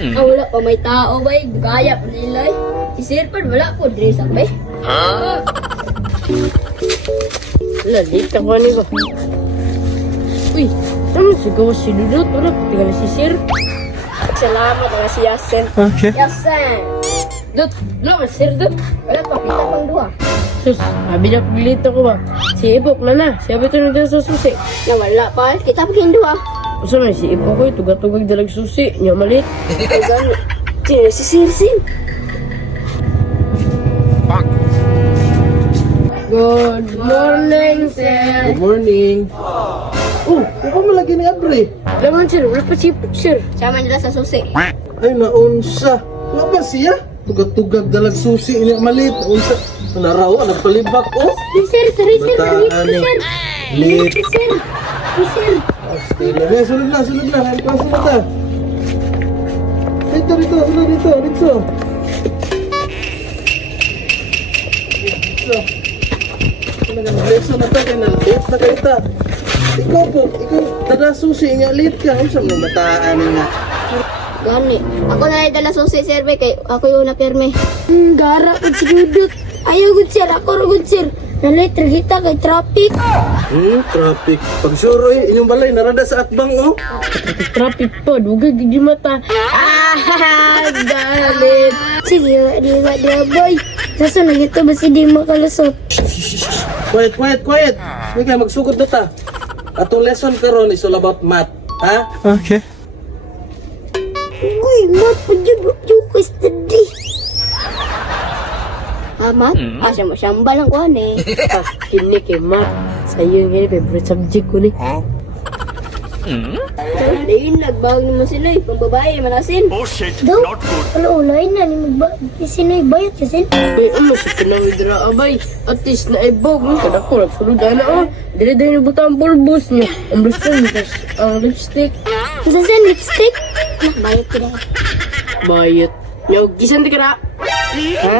Ah, wala pa may tao ba? Gaya pa nila eh. Si Sir pa, wala po dress up eh. Wala, dito ko ni ba? Uy, naman sigaw si Dudut. Wala, tinggal si Sir. Salamat nga si Yasen. Okay. Yasen! Dut, wala ba Sir Dut? Wala pa, kita pang dua. Sus, sabi na paglito ko ba? Si Ibok na. Siya ba ito na sa susi? Na wala pa, kita pa kayong dua. Usa man si Ibok ko, tugatugag dalag susi. Nya malit. Ay, gano'n. Sino si Sir Sin? Good morning, Sir. Good morning. Oh, ako malagi ni Abre. Laman Sir, wala pa sipot Sir. Sama nila sa susi. Ay, naunsa. Nga ba siya? Tugag-tugag dalag susi. Ini malit. Naunsa. Naraw, nagpalibak. Oh, Sir, sorry Sir, Bataan sorry eh. Sir. Lit. Sir, Sir. Astila. Hey, sunod na. Ay, klase na ta. Dito. Sunod dito. Dito. Lesson na ta. Kaya na-late na kayo ta. Ikaw tada susi niya late ka. Kung saan nang bataan nga. Gani. Ako na ay dala susi, Sir, be, kay ako yung napirme. Gara ko si Dudut. Ayaw good, Sir. Ako rin good, Sir. Nalate, kita kay traffic. Traffic. Pag sure inyong balay, narada sa atbang oh. Traffic po, dugag di mata. Galit. Sige, di ba, boy? Nasa na ito ba si di makalusot? Quiet. May kayo magsugod na ta. Atong lesson karon is all about math. Ha? Okay. Uy, mat, pag-jubok ko study. Mat? Siyamba lang ko, eh. Kini kay Mat. Sa'yo yung favorite subject ko ni. Ayun, nagbawag naman sila eh. Pang babae, manasin. Oh shit, Daw, not good. ano, ulayin na, sinay bayat kasi. May si pinawidra abay. At least na ibog. Kada ko, nagsulod na oh. Dili-dili na buta ang bulbos niya. Ang gusto niya, ang lipstick. Masasin, lipstick? Bayat ko na. Bayot. Yaw, gisan di ka na. Ha?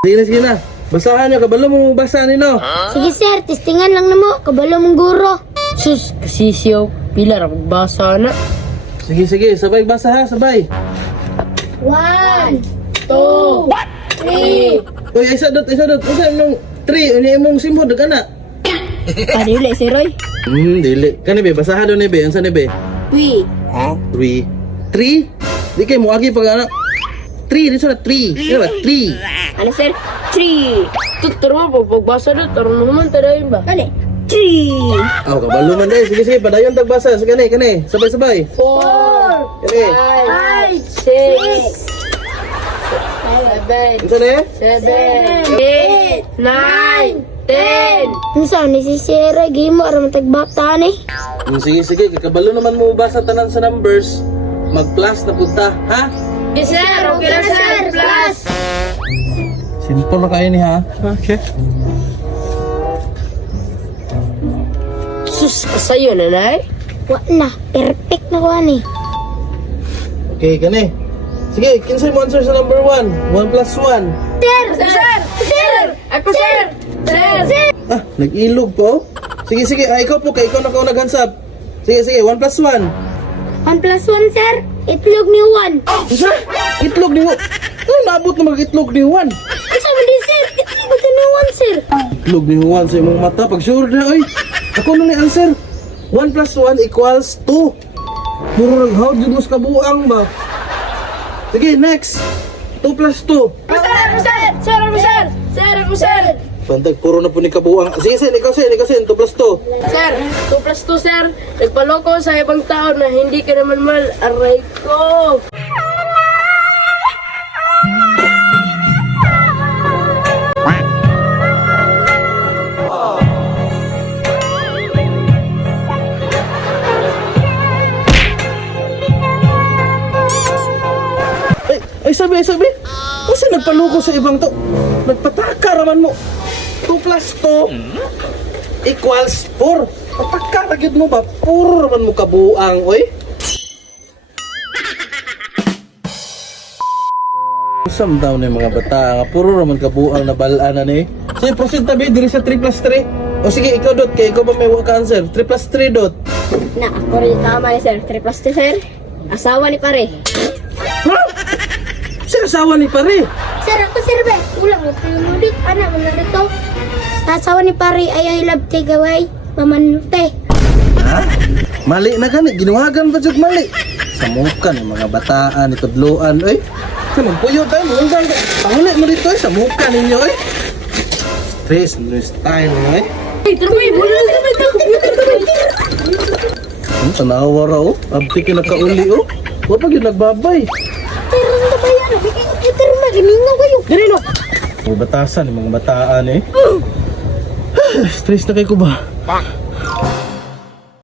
Sige na. Basahan niyo. Kabalo mo basa nino. Sige sir, testingan lang na mo. Kabalo mong guro. Sus, kasisiyaw. Pila ra magbasa na. Sige. Sabay basa ha. Sabay. 1, 2, 3. Uy, isa dot. Usa nung 3. Ini imong simod ka na. Padili si Roy. Dili. Kani be, basahan do ni be. Unsa ni be? 3. 3. Di kay mo agi pag ano. 3, dito na 3. Di ba? 3. Ano sir? 3. Tuturo mo, pagbasa na. Tarong naman, tadayin ba? Kali? 3. Aw, kabalo man dai. Sige, padayon tagbasa. Sige kani. Sabay. 4, Kani. 5, 6, 7, Unsa ni? 8, 9, 10. Ano sa ni si Sir? Gimo, aram tagbata ni. Sige. Kabalo naman mo basa tanan sa numbers. Mag-plus na punta, ha? Yes, sir. Okay lang, sir. Plus. Simple na kayo ni ha. Okay. Sus, kasayo na, nay. Wa na, perfect na ko ni. Okay, kani. Sige, kinsay mo answer sa number 1. 1 plus 1. Sir! Ako, sir. Sir. Ah, nag-ilog po. Sige. Ikaw po, ikaw na naghansap. Sige. 1 plus 1. 1 plus 1, sir. Itlog ni 1. Sir, itlog ni 1. Ano naabot na mag-itlog ni 1? Ano sa din, sir? Itlog ni 1, sir. Itlog ni 1 sa imong mata. Pag sure na, oy. Ako na ni answer. 1 plus 1 equals 2. Puro nag-how, dyan mas kabuang ba? Sige, next. 2 plus 2. Sir. Bantag, puro na po ni kabuang. Sige, ikaw, 2 plus 2. Sir, 2 plus 2, sir. Nagpaloko sa ibang tao na hindi ka naman mal. Aray ko. Ay, sabi. Kasi nagpaluko sa ibang to. Nagpataka raman mo. 2 plus 2 equals 4. Pataka lagid mo ba? Puro raman mo kabuang, oy. Usam daw na yung mga bata. Puro raman kabuang na balaan na ni. Sige, proceed tabi. Diri sa 3 plus 3. O sige, ikaw dot. Kaya ikaw ba may waka answer? 3 plus 3 dot. Na, ako rin tama ni sir. 3 plus 2, sir. Asawa ni pare. Ha? Sir, asawa ni pare. Sir, ako sir ba? Ulang mo kayo nudit. Ano, wala dito. Asawa ni pare ay I love take away. Mamanute. Ha? Mali na gani, ginuwagan ba jud mali? Samukan yung mga bataan, itudluan, oy. Sa magpuyo tayo, mga panguli mo dito, samukan ninyo, oy. Stress, no style, oy. Ay, tarbay, muna lang tarbay. Tanawa raw, abti ka nakauli, oh. Huwag pag yun nagbabay. Pero ano ba yan? Ito rin maginingaw kayo. Dali no. Mga batasan, yung mga bataan, eh. Stress na kayo ko ba?